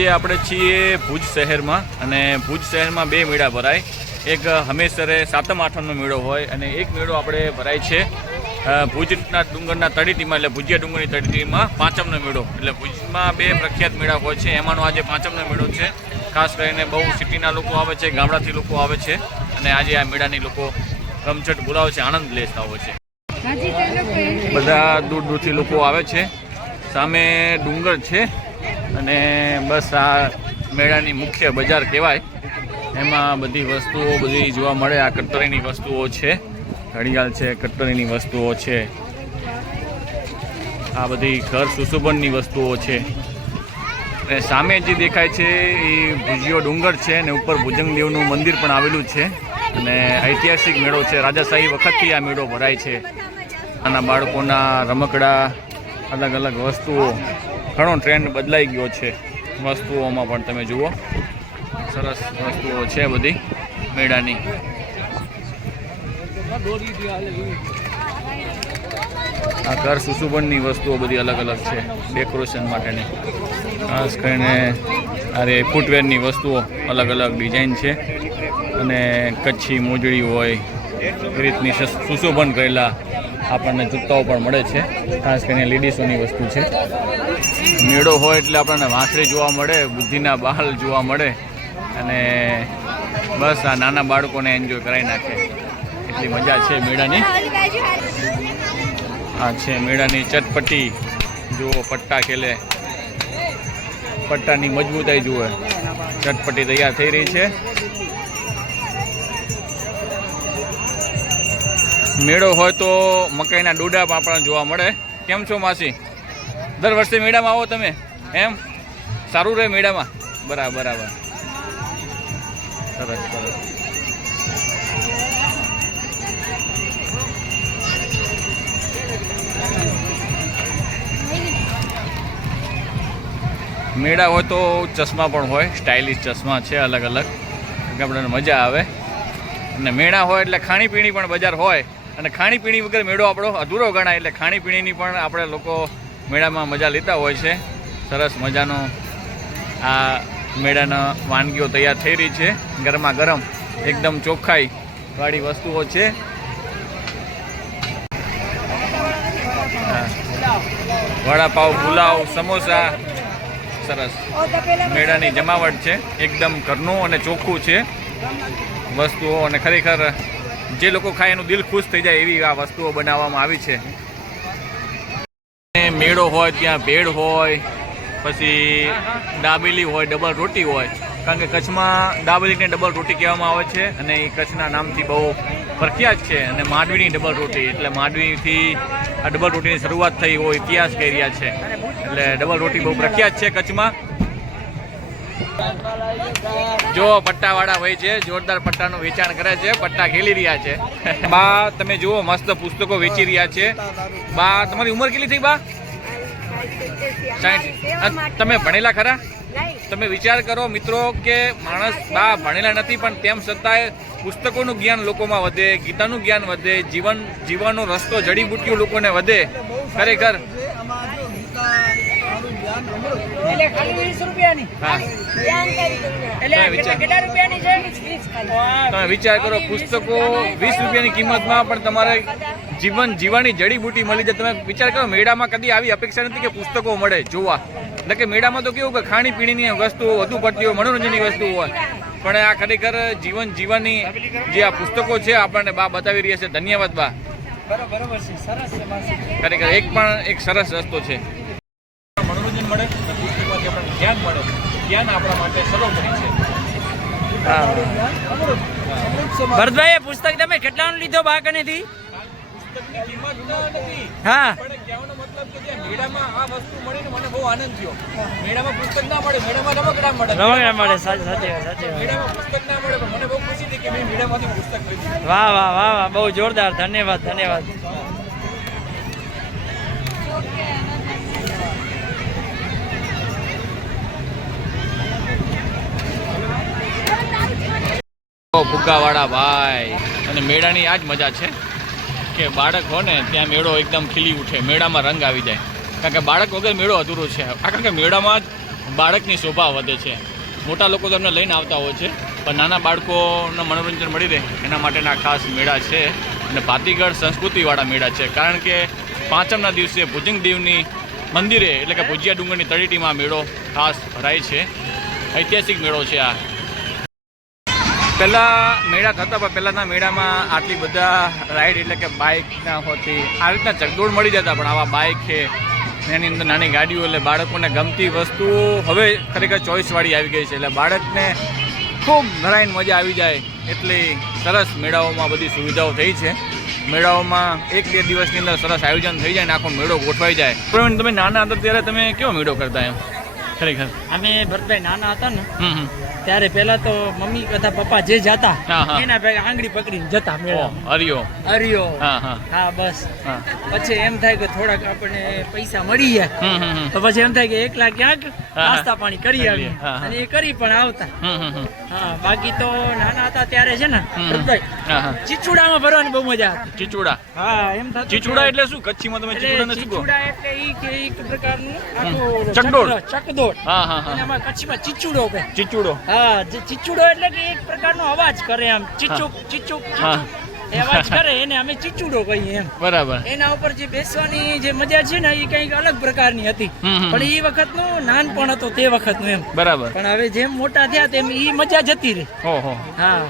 આજે આપણે છીએ ભુજ શહેરમાં અને ભુજ શહેરમાં બે મેળા ભરાય. એક હંમેશરે સાતમ આઠમનો મેળો હોય અને એક મેળો આપણે ભરાય છે ભુજના ડુંગરના તળીટીમાં એટલે ભુજિયા ડુંગરની તળીટીમાં પાંચમનો મેળો. એટલે ભુજમાં બે પ્રખ્યાત મેળા હોય છે એમાંનો આજે પાંચમનો મેળો છે. ખાસ કરીને બહુ સિટીના લોકો આવે છે ગામડાથી લોકો આવે છે અને આજે આ મેળાની લોકો રમઝટ બોલાવે છે આનંદ લેતા હોય છે. બધા દૂર દૂરથી લોકો આવે છે. સામે ડુંગર છે અને બસ આ મેળાની મુખ્ય બજાર કહેવાય. એમાં બધી વસ્તુઓ બધી જોવા મળે. આ કટરીની વસ્તુઓ છે, ઘડિયાળ છે, કટરીની વસ્તુઓ છે. આ બધી ઘર સુશોભનની વસ્તુઓ છે. અને સામે જે દેખાય છે એ ભુજિયો ડુંગર છે અને ઉપર ભુજંગદેવનું મંદિર પણ આવેલું છે. અને ઐતિહાસિક મેળો છે. રાજાશાહી વખતથી આ મેળો ભરાય છે. નાના બાળકોના રમકડા અલગ અલગ વસ્તુઓ. ઘણો ટ્રેન્ડ બદલાઈ ગયો છે. વસ્તુઓમાં પણ તમે જુઓ. સરસ વસ્તુઓ છે બધી મેળાની. આ ઘર સુશોભનની વસ્તુઓ બધી અલગ અલગ છે ડેકોરેશન માટેની. ખાસ કરીને અરે ફૂટવેરની વસ્તુઓ અલગ અલગ ડિઝાઇન છે. અને કચ્છી મોજડી હોય, એ રીતની સુશોભન કરેલા આપણને જૂતાઓ પણ મળે છે. ખાસ કરીને લેડીઝોની વસ્તુ છે. મેળો હોય એટલે આપણને વાંસળી જોવા મળે, બુદ્ધિના બહાલ જોવા મળે અને બસ આ નાના બાળકોને એન્જોય કરાવી નાખે. એટલી મજા છે મેળાની. આ છે મેળાની ચટપટી. જુઓ પટ્ટા ખેલે. પટ્ટાની મજબૂતાઈ જુએ ચટપટી તૈયાર થઈ રહી છે. મેળો હોય તો મકાઈના ડોડા પણ આપણને જોવા મળે. કેમ છો માસી? દર વર્ષે મેળામાં આવો તમે? એમ? સારું રહે મેળામાં? બરાબર બરાબર. સરસ સરસ. મેળા હોય તો ચશ્મા પણ હોય, સ્ટાઇલિશ ચશ્મા છે અલગ અલગ. આપણને મજા આવે. અને મેળા હોય એટલે ખાણીપીણી પણ બજાર હોય. અને ખાણીપીણી વગર મેળો આપણો અધૂરો ગણાય એટલે ખાણીપીણીની પણ આપણે લોકો મેળામાં મજા લેતા હોય છે. સરસ મજાનો આ મેળાના વાનગીઓ તૈયાર થઈ રહી છે. ગરમા ગરમ, એકદમ ચોખ્ખાઈ વાળી વસ્તુઓ છે. વડાપાવ, પુલાવ, સમોસા, સરસ. મેળાની જમાવટ છે. એકદમ ઘરનું અને ચોખ્ખું છે. વસ્તુઓ અને ખરેખર જે લોકો ખાય એનું દિલ ખુશ થઈ જાય એવી આ વસ્તુઓ બનાવવામાં આવી છે. મેળો હોય, ત્યાં ભેળ હોય, પછી દાબેલી હોય, ડબલ રોટી હોય. કારણ કે કચ્છમાં દાબેલીને ડબલ રોટી કહેવામાં આવે છે અને એ કચ્છના નામથી બહુ પ્રખ્યાત છે અને માંડવીની ડબલ રોટી. એટલે માંડવીથી આ ડબલ રોટીની શરૂઆત થઈ એવો ઇતિહાસ કહી રહ્યા છે. એટલે ડબલ રોટી બહુ પ્રખ્યાત છે કચ્છમાં. જો પટ્ટાવાળા હોય છે, જોરદાર પટ્ટાનું વેચાણ કરે છે, પટ્ટા ખેલી રહ્યા છે. બા, તમે જુઓ, મસ્ત પુસ્તકો વેચી રહ્યા છે. બા, તમારી ઉંમર કેટલી થઈ, બા? તમે ભણેલા ખરા? તમે વિચાર કરો, મિત્રો, કે માણસ, બા, ભણેલા નથી, પણ તેમ છતાંય પુસ્તકોનું જ્ઞાન લોકોમાં વધે, ગીતાનું જ્ઞાન વધે, જીવન, જીવનનો રસ્તો જડીબુટ્ટીઓ લોકોને વધે. ખરેખર. એટલે ખાલી વીસ રૂપિયાની. હા. એટલે કેટલા રૂપિયાની છે. વિચાર કરો પુસ્તકો વીસ રૂપિયાની કિંમતમાં પણ તમારે જીવન જીવવાની જડીબુટી મળી જાય. તમે વિચાર કરો મેળામાં કદી આવી અપેક્ષા નથી કે પુસ્તકો મળે. જોવા. એટલે કે મેળામાં તો કેવું કે ખાણીપીણીની વસ્તુઓ વધુ પડતી હોય મનોરંજનની વસ્તુઓ હોય. પણ આ ખરેખર જીવન જીવવાની જે આ પુસ્તકો છે આપણને બા બતાવી રહ્યા છે. ધન્યવાદ બા. બરોબર છે સરસ છે ખરેખર એક પણ એક સરસ રસ્તો છે. મનોરંજન મળે આપણને જ્ઞાન મળે જ્ઞાન આપણા માટે સર્વોપરી છે. ભરતભાઈ એ પુસ્તક તમે કેટલાનું લીધો ભાગ નથી. હા. કહેવાનો મતલબ કે જે મેળામાં આ વસ્તુ મળીને મને બહુ આનંદ થયો. મેળામાં પુસ્તક ના મળે મેળામાં રમકડા મળે. રમકડા મળે સાચી સાચી સાચી મેળામાં પુસ્તક ના મળે પણ મને બહુ ખુશી થઈ કે મેં મેળામાંથી પુસ્તક ખરીદ્યું વાહ વાહ વાહ વાહ બહુ જોરદાર ધન્યવાદ ધન્યવાદ. ફુગ્ગાવાળા ભાઈ. અને મેળાની આ જ મજા છે કે બાળક હો ને, ત્યાં મેળો એકદમ ખીલી ઉઠે, મેળામાં રંગ આવી જાય. કારણ કે બાળક વગર મેળો અધૂરો છે. કારણ કે મેળામાં જ બાળકની શોભા વધે છે. મોટા લોકો તો એમને લઈને આવતા હોય છે, પણ નાના બાળકોને મનોરંજન મળી રહે. એના માટેના ખાસ મેળા છે અને ભાતીગઢ સંસ્કૃતિવાળા મેળા છે. કારણ કે પાંચમના દિવસે ભુજંગ દેવની મંદિરે, એટલે કે ભુજિયા ડુંગરની તળેટીમાં મેળો ખાસ ભરાય છે. ઐતિહાસિક મેળો છે આ. પહેલાં મેળા થતા, પણ પહેલાંના મેળામાં આટલી બધા રાઈડ એટલે કે બાઇક ના હોતી. આ રીતના ચકડોળ મળી જતા, પણ આવા બાઇક છે. એની અંદર નાની ગાડીઓ, એટલે બાળકોને ગમતી વસ્તુઓ હવે ખરેખર ચોઈસવાળી આવી ગઈ છે. એટલે બાળકને ખૂબ ભરાઈને મજા આવી જાય એટલી સરસ મેળાઓમાં બધી સુવિધાઓ થઈ છે. મેળાઓમાં એક બે દિવસની અંદર સરસ આયોજન થઈ જાય ને આખો મેળો ગોઠવાઈ જાય. પ્રવીણ તમે નાના હતા ત્યારે તમે કેવો મેળો કરતા એમ? ખરેખર. અમે ભરતભાઈ નાના હતા ને ત્યારે પેલા તો મમ્મી કથા પપ્પા જે જતા. એના ભેગા આંગળી પકડીને જતા મેળા હરિયો. હરિયો. હા બસ. પછી એમ થાય કે થોડાક આપણને પૈસા મળી જાય. તો પછી એમ થાય કે એકલા ક્યાંક નાસ્તા પાણી કરી આવીએ. અને એ કરી પણ આવતા. હા બાકી તો નાના હતા ત્યારે છે ને ચીચુડામાં ભરવાની બહુ મજા હતી. ચીચુડા? હા એમ થતું ચીચુડા એટલે શું? કચ્છીમાં તમે ચીચુડા શું કહો ચીચુડા એટલે ઈ કે એક પ્રકારનું આખો ચકડોળ. ચકડોળ હા હા હા. એનામાં કચ્છમાં ચીચુડો કહે ચીચુડો? હા જે ચીચુડો એટલે કે એક પ્રકારનો અવાજ કરે આમ. ચીચુક ચીચુક હા. ચીચુક. એ વાત કરે એને અમે ચીચુડો કહીએ એમ. બરાબર. એના ઉપર જે બેસવાની જે મજા છે ને એ કંઈક અલગ પ્રકારની હતી. પણ એ વખતનું નાનપણ હતો તે વખતનું એમ. બરાબર. પણ હવે જેમ મોટા થયા તેમ એ મજા જતી રહી. ઓહો. હા.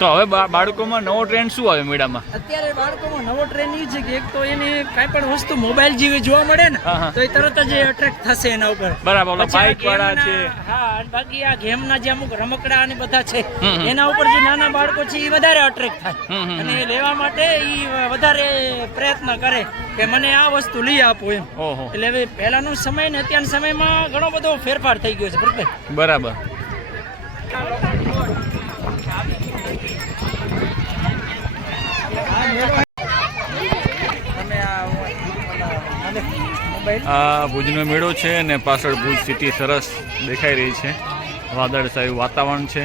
તો હવે બાળકોમાં નવો ટ્રેન્ડ શું આવે મેળામાં? અત્યારે બાળકોમાં નવો ટ્રેન્ડ એ છે કે એક તો એને કાંઈ પણ વસ્તુ મોબાઈલ જેવી જોવા મળે ને. તો એ તરત જ એટ્રેક્ટ થશે એના ઉપર. બરાબર ઓલા પછી બાઇક વાળા છે. હા અને બાકી આ ગેમના જે અમુક રમકડા અને બધા છે. એના ઉપર જે નાના બાળકો છે એ વધારે અટ્રેક્ટ થાય. અને એ લેવા માટે એ વધારે પ્રયત્ન કરે કે મને આ વસ્તુ લઈ આપો એમ. ઓહો. એટલે હવે પહેલાનો સમય ને અત્યારના સમયમાં ઘણો બધો ફેરફાર થઈ ગયો છે બરાબર. બરાબર આ ભુજનો મેળો છે અને પાછળ ભુજ સિટી સરસ દેખાઈ રહી છે. વાદળછાયું વાતાવરણ છે.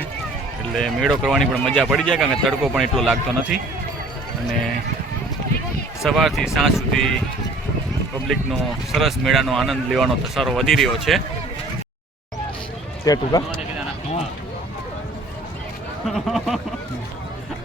એટલે મેળો કરવાની પણ મજા પડી જાય કારણ કે તડકો પણ એટલો લાગતો નથી. અને સવારથી સાંજ સુધી પબ્લિકનો સરસ મેળાનો આનંદ લેવાનો ધસારો વધી રહ્યો છે. ટૂંકા